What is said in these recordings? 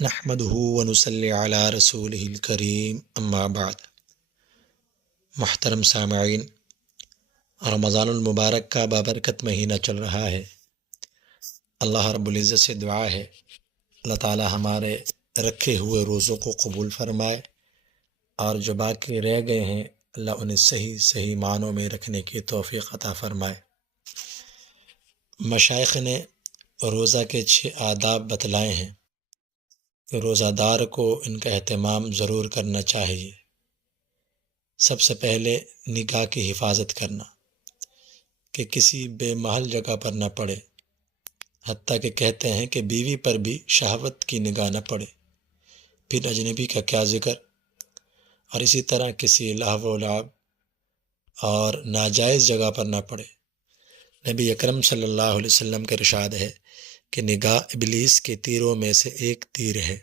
نحمده ونصلی علی رسولہ الکریم اما بعد۔ محترم سامعین، رمضان المبارک کا بابرکت مہینہ چل رہا ہے۔ اللہ رب العزت سے دعا ہے اللہ تعالی ہمارے رکھے ہوئے روزوں کو قبول فرمائے، اور جو باقی رہ گئے ہیں اللہ انہیں صحیح معنوں میں رکھنے کی توفیق عطا فرمائے۔ مشائخ نے روزہ کے 6 آداب بتلائے ہیں کہ روزہ دار کو ان کا اہتمام ضرور کرنا چاہیے۔ سب سے پہلے نگاہ کی حفاظت کرنا، کہ کسی بے محل جگہ پر نہ پڑے، حتیٰ کہ کہتے ہیں کہ بیوی پر بھی شہوت کی نگاہ نہ پڑے، پھر اجنبی کا کیا ذکر۔ اور اسی طرح کسی لہو و لعب اور ناجائز جگہ پر نہ پڑے۔ نبی اکرم صلی اللہ علیہ وسلم کا ارشاد ہے کہ نگاہ ابلیس کے تیروں میں سے ایک تیر ہے۔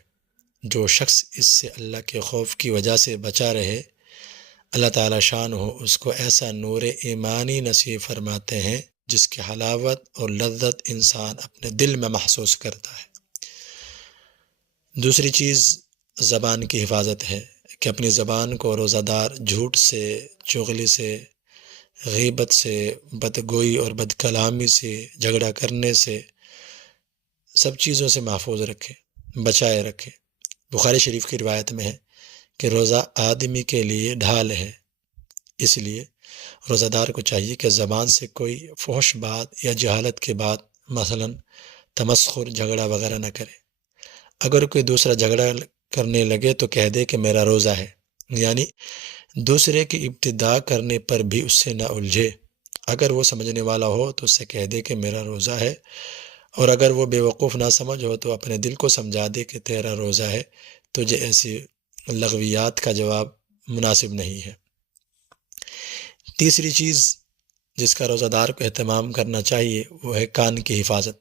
جو شخص اس سے اللہ کے خوف کی وجہ سے بچا رہے، اللہ تعالی شان ہو اس کو ایسا نور ایمانی نصیب فرماتے ہیں جس کی حلاوت اور لذت انسان اپنے دل میں محسوس کرتا ہے۔ دوسری چیز زبان کی حفاظت ہے، کہ اپنی زبان کو روزہ دار جھوٹ سے، چغلی سے، غیبت سے، بدگوئی اور بد کلامی سے، جھگڑا کرنے سے، سب چیزوں سے محفوظ رکھے، بچائے رکھے۔ بخاری شریف کی روایت میں ہے کہ روزہ آدمی کے لیے ڈھال ہے، اس لیے روزہ دار کو چاہیے کہ زبان سے کوئی فحش بات یا جہالت کی بات، مثلا تمسخر، جھگڑا وغیرہ نہ کرے۔ اگر کوئی دوسرا جھگڑا کرنے لگے تو کہہ دے کہ میرا روزہ ہے، یعنی دوسرے کی ابتدا کرنے پر بھی اس سے نہ الجھے۔ اگر وہ سمجھنے والا ہو تو اس سے کہہ دے کہ میرا روزہ ہے، اور اگر وہ بے وقوف نہ سمجھ ہو تو اپنے دل کو سمجھا دے کہ تیرا روزہ ہے، تجھے ایسی لغویات کا جواب مناسب نہیں ہے۔ تیسری چیز جس کا روزہ دار کو اہتمام کرنا چاہیے وہ ہے کان کی حفاظت،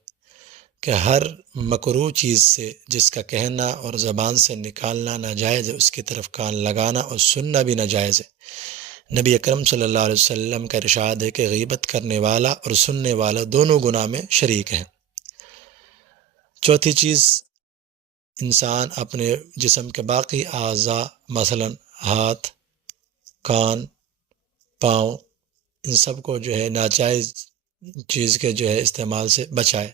کہ ہر مکروہ چیز سے جس کا کہنا اور زبان سے نکالنا ناجائز ہے اس کی طرف کان لگانا اور سننا بھی ناجائز ہے۔ نبی اکرم صلی اللہ علیہ وسلم کا ارشاد ہے کہ غیبت کرنے والا اور سننے والا دونوں گناہ میں شریک ہیں۔ چوتھی چیز، انسان اپنے جسم کے باقی اعضاء مثلا ہاتھ، کان، پاؤں، ان سب کو ناجائز چیز کے استعمال سے بچائے۔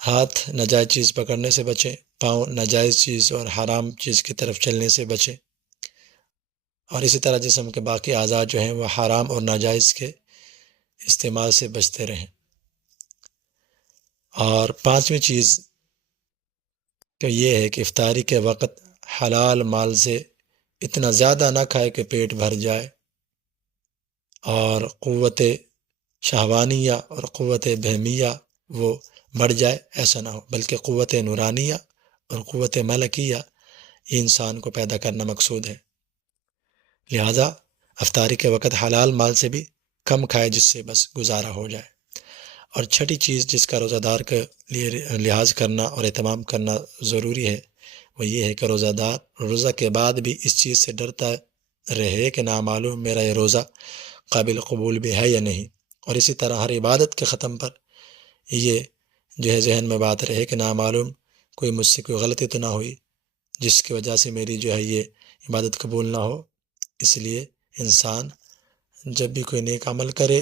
ہاتھ ناجائز چیز پکڑنے سے بچے، پاؤں ناجائز چیز اور حرام چیز کی طرف چلنے سے بچے، اور اسی طرح جسم کے باقی اعضاء وہ حرام اور ناجائز کے استعمال سے بچتے رہیں۔ اور پانچویں چیز تو یہ ہے کہ افطاری کے وقت حلال مال سے اتنا زیادہ نہ کھائے کہ پیٹ بھر جائے، اور قوت شہوانیہ اور قوت بہمیہ وہ بڑھ جائے، ایسا نہ ہو، بلکہ قوت نورانیہ اور قوت ملکیہ یہ انسان کو پیدا کرنا مقصود ہے۔ لہذا افطاری کے وقت حلال مال سے بھی کم کھائے جس سے بس گزارا ہو جائے۔ اور چھٹی چیز جس کا روزہ دار کے لیے لحاظ کرنا اور اہتمام کرنا ضروری ہے وہ یہ ہے کہ روزہ دار روزہ کے بعد بھی اس چیز سے ڈرتا رہے کہ نامعلوم میرا یہ روزہ قابل قبول بھی ہے یا نہیں، اور اسی طرح ہر عبادت کے ختم پر یہ ذہن میں بات رہے کہ نامعلوم کوئی مجھ سے کوئی غلطی تو نہ ہوئی جس کی وجہ سے میری یہ عبادت قبول نہ ہو۔ اس لیے انسان جب بھی کوئی نیک عمل کرے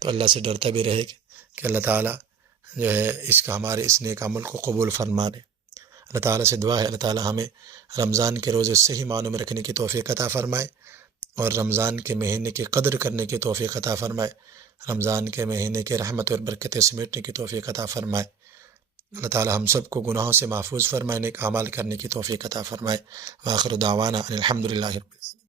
تو اللہ سے ڈرتا بھی رہے کہ اللہ تعالیٰ ہمارے اس نیک عمل کو قبول فرما لے۔ اللہ تعالیٰ سے دعا ہے اللہ تعالیٰ ہمیں رمضان کے روزے صحیح معنوں میں رکھنے کی توفیق عطا فرمائے، اور رمضان کے مہینے کی قدر کرنے کی توفیق عطا فرمائے، رمضان کے مہینے کے رحمت اور برکتیں سمیٹنے کی توفیق عطا فرمائے۔ اللہ تعالیٰ ہم سب کو گناہوں سے محفوظ فرمائے، نیک اعمال کرنے کی توفیق عطا فرمائے۔ وآخر دعوانا ان الحمد للہ رب العالمین۔